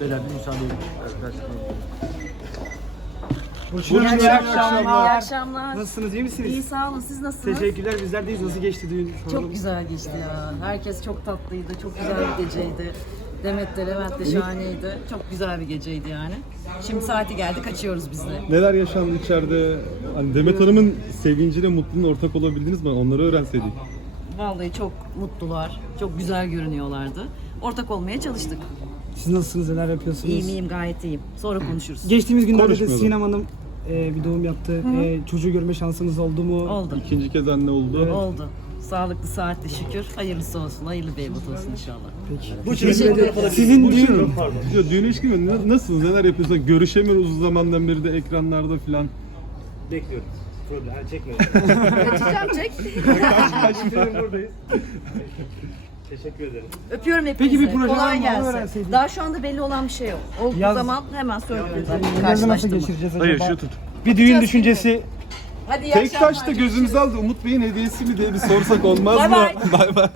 Beyler bir müsaade edin. Burçin İyi Hanım iyi akşamlar. İyi akşamlar. akşamlar. Nasılsınız iyi misiniz? İyi sağ olun. Siz nasılsınız? Teşekkürler bizler deyiz. Nasıl geçti düğün? Çok güzel geçti ya. Herkes çok tatlıydı. Çok güzel bir geceydi. Demet de Levent de şahaneydi. Çok güzel bir geceydi yani. Şimdi saati geldi kaçıyoruz biz de. Neler yaşandı içeride? Hani Demet Hanım'ın sevinciyle mutluluğuna ortak olabildiniz mi? Onları öğrenseydik. Vallahi çok mutlular. Çok güzel görünüyorlardı. Ortak olmaya çalıştık. Siz nasılsınız? Neler yapıyorsunuz? İyiyim iyiyim gayet iyiyim. Sonra konuşuruz. Geçtiğimiz günlerde de Konuşmayalım. Sinem Hanım e, bir doğum yaptı. E, çocuğu görme şansınız oldu mu? Oldu. İkinci kez anne oldu. Oldu. Sağlıklı saatli şükür. Hayırlısı olsun. Hayırlı bir evlat olsun inşallah. Peki. Teşekkür ederim. Sizin düğün Diyor, düğüne ilişkin mi? Nasılsınız? Neler yapıyorsunuz? Görüşemiyoruz uzun zamandan beri de ekranlarda falan. Bekliyorum. Problem. Ha, çekmiyorum. Kaçacağım çek. Bizim buradayız. Teşekkür ederim. Öpüyorum hepinizi. Peki bir proje var Kolay mı? Onu gelsin. Daha şu anda belli olan bir şey yok. Olduğu Yaz- zaman hemen söylüyoruz. yazı nasıl geçireceğiz acaba? Hayır şu tut. Bir düğün düşüncesi Hadi iyi Tek akşamlar. taşta gözümüzü aldı. Umut Bey'in hediyesi mi diye bir sorsak olmaz Bay mı? bay. Bay bay.